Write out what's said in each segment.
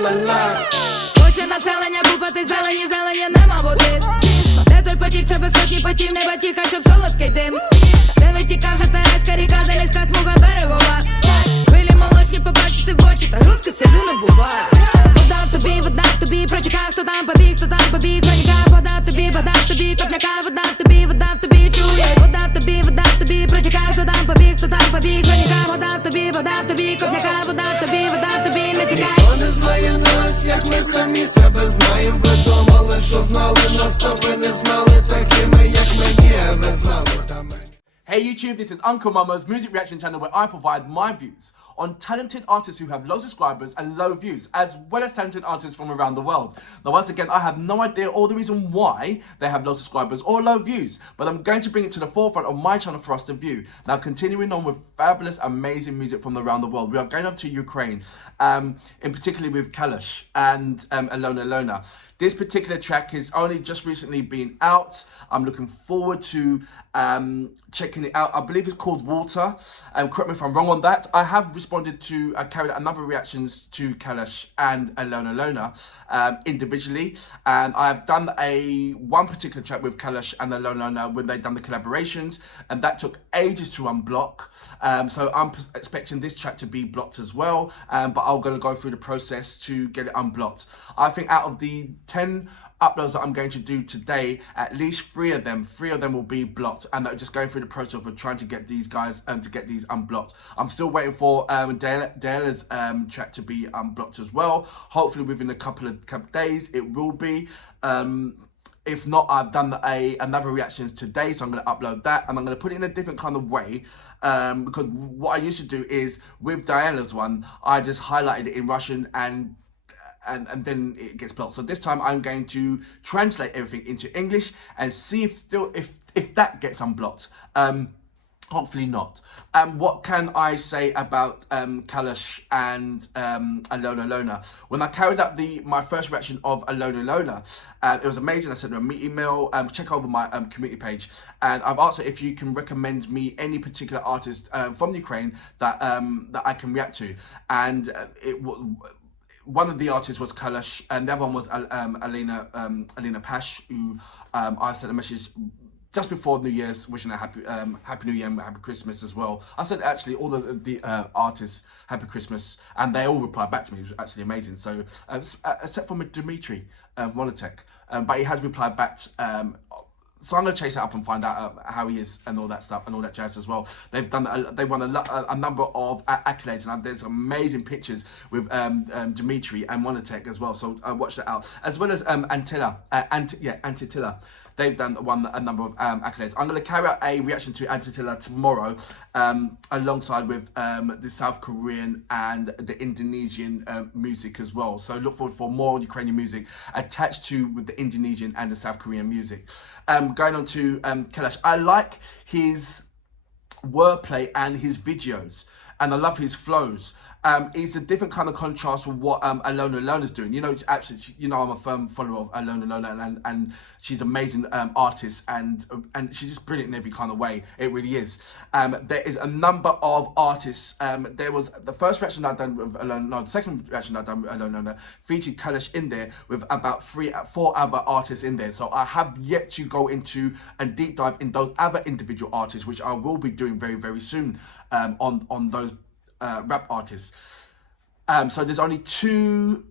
ла-ла-ла. Хоче населення купати зелені, нема води. Де той потік, що без сотні потів, не батіка, щоб солодкий дим. Де витікав вже Терезька ріка, де низька смуга берегова. Хвилі молочні побачити в очі, та грузки селю не буває. Вода в тобі, протікає, хто там побіг, Chernykh. Вода в тобі, копляка, вода в тобі, чує. Вода в тобі, протікає, хто там побіг, Chernykh. Вода в тобі, копляка, вода в тобі, не тікає. Ніхто не знає нас, як ми самі себе знаємо. Ви думали, що знали нас, то ви не знали такими, як ми є, ви знали та ми. Hey YouTube, this is Uncle Mama's music reaction channel where I provide my views on talented artists who have low subscribers and low views, as well as talented artists from around the world. Now once again, I have no idea or the reason why they have low subscribers or low views, but I'm going to bring it to the forefront of my channel for us to view. Now continuing on with fabulous, amazing music from around the world, we are going up to Ukraine, in particular with Kalush and alyona. This particular track has only just recently been out. I'm looking forward to checking it out. I believe it's called Water. Correct me if I'm wrong on that. I have responded to, carried out a number of reactions to Kalush and alyona individually. And I've done one particular track with Kalush and alyona when they've done the collaborations. And that took ages to unblock. So I'm expecting this track to be blocked as well. But I'm going to go through the process to get it unblocked. I think out of the 10 uploads that I'm going to do today, at least three of them will be blocked, and they're just going through the process of trying to get these guys to get these unblocked. I'm still waiting for Dale's track to be unblocked as well. Hopefully within a couple of days it will be. If not, I've done another reactions today, so I'm going to upload that, and I'm going to put it in a different kind of way. Because what I used to do is with Danylenko's one, I just highlighted it in Russian and then it gets blocked. So this time I'm going to translate everything into English and see if that gets unblocked. Hopefully not. What can I say about Kalush and alyona? When I carried out my first reaction of alyona, it was amazing. I sent them an email. Check over my community page, and I've asked her if you can recommend me any particular artist from Ukraine that I can react to, and one of the artists was Kalush, and the other one was alyona Pash, who I sent a message just before New Year's, wishing a happy New Year and happy Christmas as well. I sent actually all the artists happy Christmas, and they all replied back to me. It was actually amazing. So except for Dmitry Monotek, but he has replied back. So I'm going to chase it up and find out how he is and all that stuff and all that jazz as well. They won a number of accolades, and there's amazing pictures with Dmitry and Monotek as well. So watch that out, as well as Antilla. They've won a number of accolades. I'm going to carry out a reaction to Antilla tomorrow, alongside with the South Korean and the Indonesian music as well. So look forward for more Ukrainian music attached to with the Indonesian and the South Korean music. Going on to Kalush, I like his wordplay and his videos, and I love his flows. It's a different kind of contrast with what alyona is doing. You know, actually, I'm a firm follower of alyona, and she's an amazing artist, and she's just brilliant in every kind of way. It really is. There is a number of artists. There was the first reaction I've done with alyona, the second reaction I've done with alyona featured Kalush in there with about 4 other artists in there. So I have yet to go into and deep dive in those other individual artists, which I will be doing very, very soon on those rap artists. So there's only 2.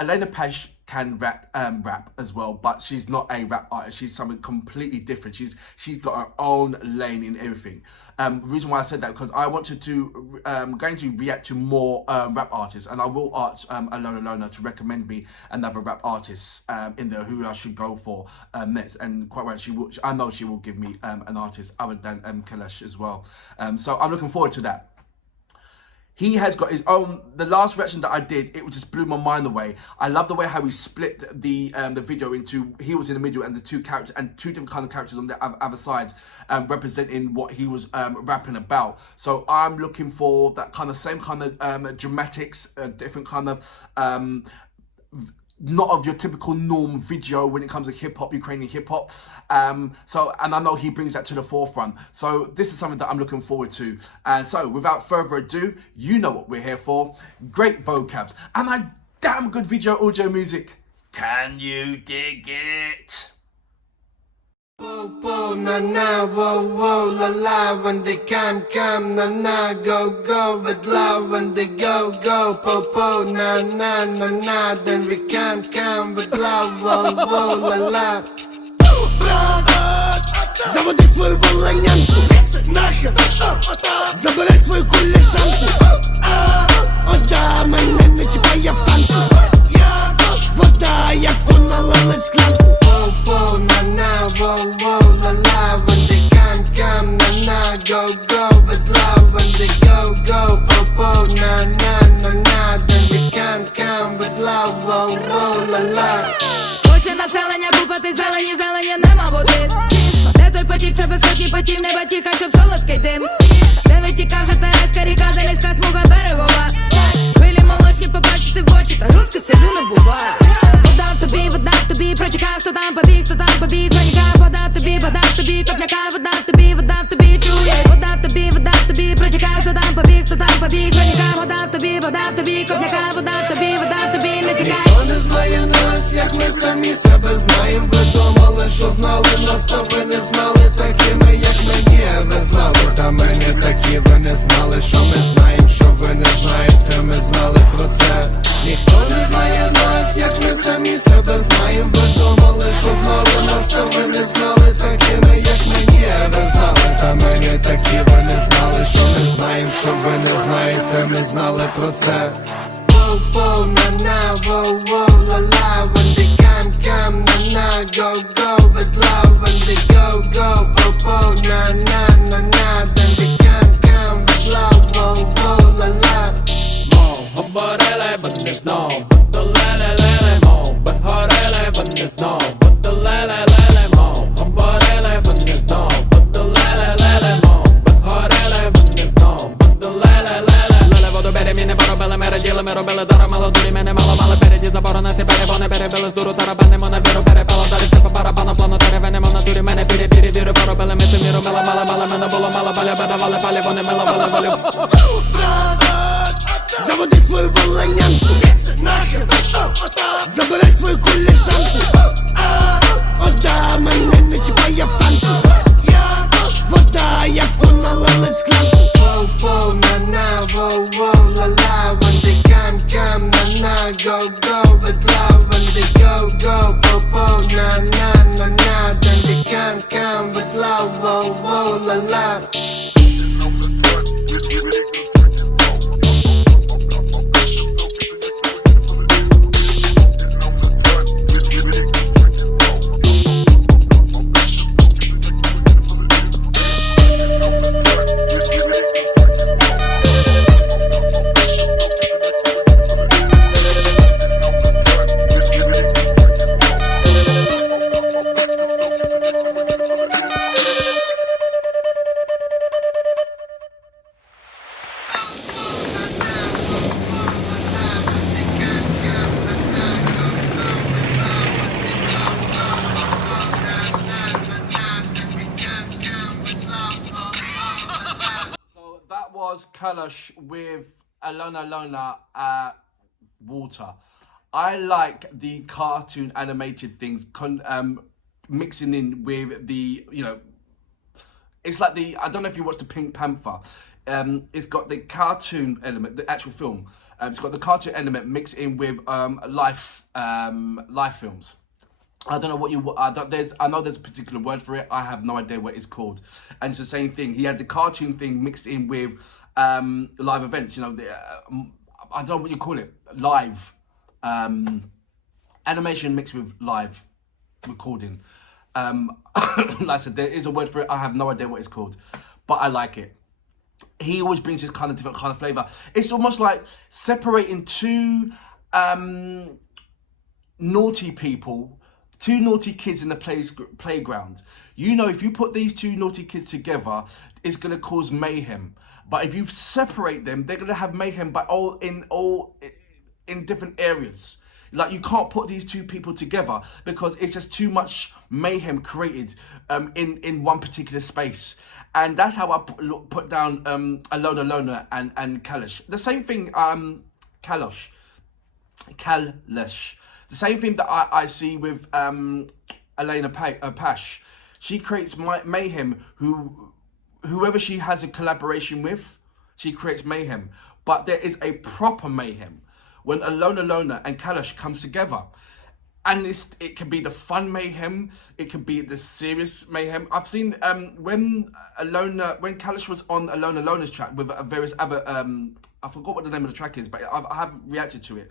Alyona Pash can rap as well, but she's not a rap artist. She's something completely different. She's got her own lane in everything. The reason why I said that, because I wanted to going to react to more rap artists, and I will ask alyona to recommend me another rap artist in there who I should go for next. And quite right, I know she will give me an artist other than Kalush as well. So I'm looking forward to that. He has got his own. The last reaction that I did, it just blew my mind away. I love the way how he split the video into. He was in the middle, and the 2 characters and 2 different kind of characters on the other side, representing what he was rapping about. So I'm looking for that kind of same kind of dramatics, different kind of. Not of your typical norm video when it comes to hip-hop, Ukrainian hip-hop. And I know he brings that to the forefront. So this is something that I'm looking forward to. And so without further ado, you know what we're here for. Great vocabs. And I damn good video audio music. Can you dig it? Whoa, whoa, na na, whoa, whoa, la la, when they come, na na, go, go, with love, when they go, po, po, na na, then we come, with love, whoa, whoa, la la. Заводи свою волинянку, нахер, забирай свою кулішанку. Вода мене не чіпає в танку. Вода, яку налили в склянку. Воу, на-на, воу, ла-ла. When they come, на-на, go, with love. When they go, по, на-на, then we come, with love, воу, ла-ла. Хоче населення купати зелені, нема води. Де той потік, що без сотні потів, неба тіха, щоб солодкий дим. Де витікав вже гірська ріка, Дanyленко смуга берегова. Хвилі молочні побачити в очі, та руски селю не буває. Вода в тобі, протікає, хто там побіг, Chernykh. Вода в тобі, копняка, вода в тобі, чує. Вода в тобі, протікає, хто там побіг, Chernykh. Вода в тобі, копняка, вода в тобі, не тікає. Ніхто не знає нас, як ми самі себе знаєм. Ви думали, що знали нас, то ви не знали такими, як ми. Ні, ви знали, та ми не такі. Ви не знали, що ми знаєм, що ви не знаєте, ми знали про це. Ніхто не знає нас, як ми самі себе знаєм. Ви думали, що знали нас, та ви не знали такими, як ми. Ні, ви знали, та ми не такі. Ви не знали, що ми знаєм, що ви не знаєте, ми знали про це. Whoa, na-na, whoa, la-la. When they come, na-na, go, with love. When they go, po, na-na, then they come, with love, whoa, la-la. But it's no, but the lele, mo. But horele, but it's no, but the lele, mo. But it's no, but the lele, mo. But horele, but it's no, but the lele, воду бери, мені поробили, ми раділи, ми робили даром, мало дурі, мене мало переді, заборонити перебони, перебили з дуру, тарабанимо на віру, перепало, далі все по барабану, плану теревенимо на турі, мене віру, поробили, ми цю міру, мало, мене було мало, бадавали, палі, вони миловали, волю. Заводи свою волинянку, нахер, забирай свою кулішанку. Вода мене не чіпає в танку. Вода, яку налили в склянку. Воу, на-на, воу, ла-ла. When they come, на-на, go, with love. When they go, по, на-на, then they come, with love, воу, ла-ла. Kalush with alyona, Water. I like the cartoon animated things mixing in with the, it's like I don't know if you watched the Pink Panther. It's got the cartoon element, the actual film. It's got the cartoon element mixed in with life films. I don't know what I know there's a particular word for it. I have no idea what it's called. And it's the same thing. He had the cartoon thing mixed in with live events. I don't know what you call it. Live animation mixed with live recording. Like I said, there is a word for it. I have no idea what it's called, but I like it. He always brings this kind of different kind of flavor. It's almost like separating two naughty people, two naughty kids in the playground. If you put these two naughty kids together, it's gonna cause mayhem. But if you separate them, they're gonna have mayhem, but all in different areas. Like, you can't put these two people together because it's just too much mayhem created in one particular space. And that's how I put down alyona and Kalush. The same thing, Kalush. kalush. The same thing that I see with alyona Pash. She creates mayhem. Whoever she has a collaboration with, she creates mayhem. But there is a proper mayhem when alyona and kalush comes together. And it can be the fun mayhem, it can be the serious mayhem. I've seen when kalush was on alyon's track with various other, I forgot what the name of the track is, but I have reacted to it.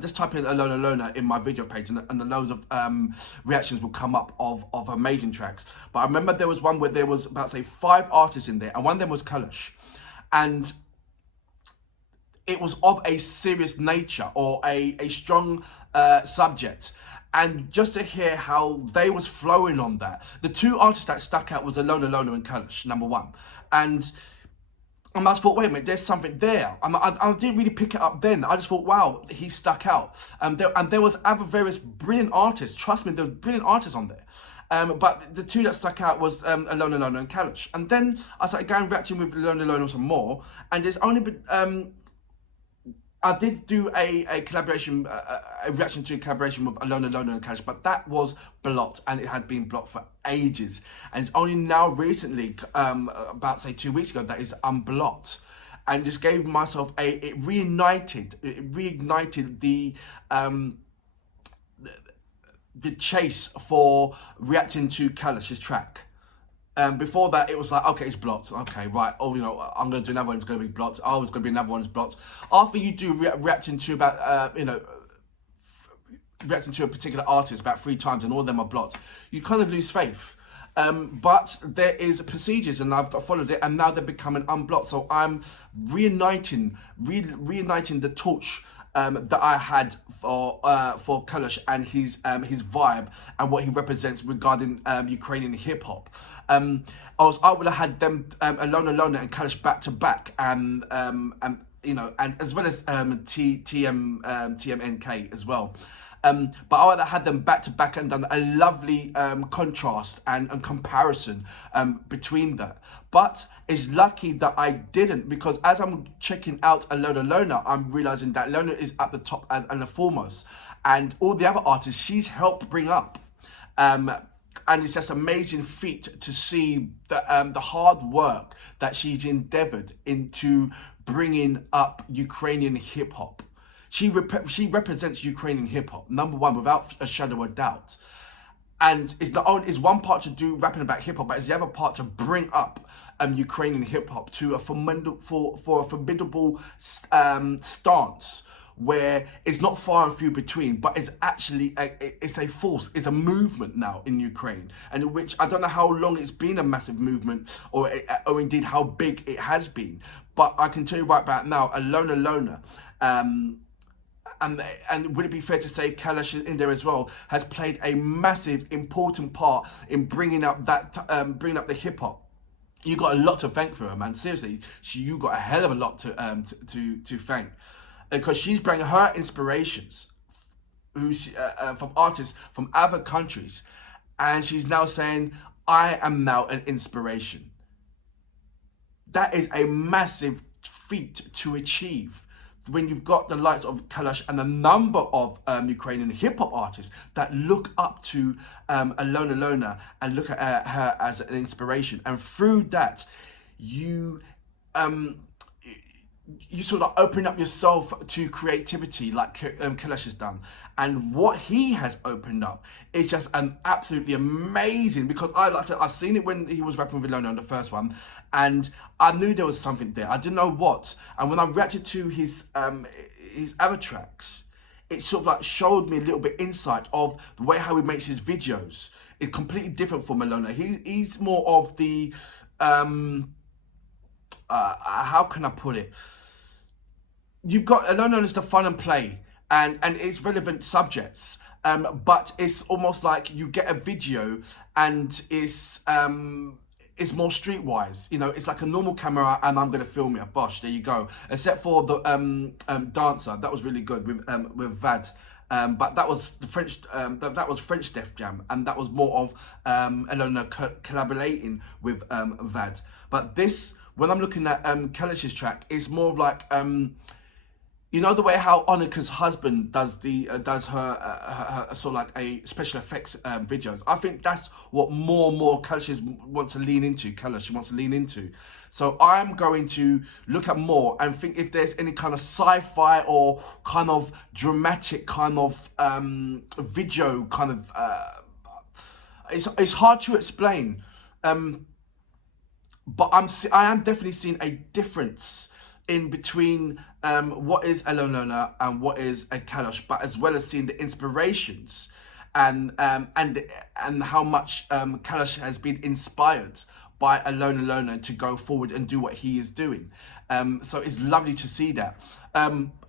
Just type in alyona in my video page, and the loads of reactions will come up of amazing tracks. But I remember there was one where there was about, say, 5 artists in there, and one of them was kalush. And it was of a serious nature or a strong subject. And just to hear how they was flowing on that, the 2 artists that stuck out was alyona and kalush, number 1. And I just thought, wait a minute, there's something there. I didn't really pick it up then. I just thought, wow, he stuck out. And there was other various brilliant artists. Trust me, there was brilliant artists on there. But the 2 that stuck out was alyona and kalush. And then I started going reacting with alyona some more. And there's only been... I did do a collaboration, a reaction to a collaboration with alyona and kalush, but that was blocked, and it had been blocked for ages. And it's only now recently, about, say, 2 weeks ago, that is unblocked. And just gave myself it reignited the chase for reacting to kalush's track. Before that, it was like, okay, it's blocked. Okay, right. Oh, you know, I'm going to do another one. It's going to be blocked. Oh, it's going to be another one. It's blocked. After you do reacting to about, reacting to a particular artist about 3 times and all of them are blocked, you kind of lose faith. But there is procedures, and I've followed it, and now they're becoming unblocked. So I'm reigniting the torch that I had for kalush and his vibe and what he represents regarding Ukrainian hip hop. I would have had them alyona and kalush back to back, and you know, and as well as TMNK as well. But I would have had them back to back and done a lovely contrast and comparison between that. But it's lucky that I didn't, because as I'm checking out alyona, I'm realizing that alyona is at the top and the foremost, and all the other artists she's helped bring up. And it's just amazing feat to see the hard work that she's endeavored into bringing up Ukrainian hip hop. She represents Ukrainian hip hop, number 1, without a shadow of doubt. And it's not only is one part to do rapping about hip hop, but it's the other part to bring up Ukrainian hip hop to a formidable stance, where it's not far and few between, but it's actually it's a force, it's a movement now in Ukraine, and in which I don't know how long it's been a massive movement, or indeed how big it has been. But I can tell you right about now, alyona, and would it be fair to say kalush in there as well has played a massive, important part in bringing up that bringing up the hip hop. You got a lot to thank for her, man. Seriously, you got a hell of a lot to thank. Because she's bringing her inspirations from artists from other countries, and she's now saying, I am now an inspiration. That is a massive feat to achieve when you've got the likes of kalush and a number of Ukrainian hip-hop artists that look up to alyona and look at her as an inspiration. And through that, you sort of open up yourself to creativity like kalush has done. And what he has opened up is just absolutely amazing, because like I said, I've seen it when he was rapping with alyona on the first one, and I knew there was something there. I didn't know what. And when I reacted to his other tracks, it sort of like showed me a little bit insight of the way how he makes his videos. It's completely different from alyona. He's more of the how can I put it? You've got alyona is the fun and play, and it's relevant subjects, but it's almost like you get a video and it's more streetwise. You know, it's like a normal camera and I'm gonna film it. Bosh, there you go. Except for the dancer, that was really good with Vad. But that was the French. That was French Def Jam, and that was more of alyona collaborating with Vad. But this, when I'm looking at kalush's track, it's more of like you know the way how Annika's husband does her sort of like a special effects videos. I think that's what more and more Kalush wants to lean into. So I'm going to look at more and think if there's any kind of sci-fi or kind of dramatic kind of video kind of. It's hard to explain, but I am definitely seeing a difference in between what is alyona and what is a Kalush, but as well as seeing the inspirations and how much Kalush has been inspired by alyona to go forward and do what he is doing. So it's lovely to see that.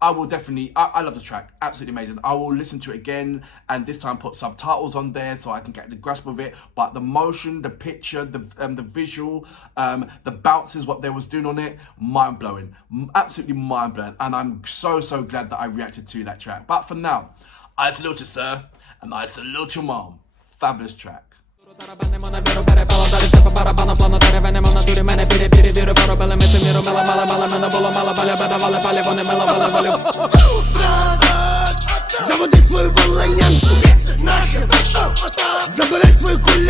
I will definitely, I love the track, absolutely amazing. I will listen to it again and this time put subtitles on there so I can get the grasp of it. But the motion, the picture, the visual, the bounces, what they was doing on it, mind blowing, absolutely mind blowing. And I'm so glad that I reacted to that track. But for now, I salute you, sir, and I salute your mom. Fabulous track. Тарабанимо на віру, перепало, далі все по барабану, плану теревенимо в натурі мене віру, поробили ми цю міру, мало, мене було мало, бедавали, палі, вони мило, волю. Заводи свою волинянку, нахер, забирай свою кулю.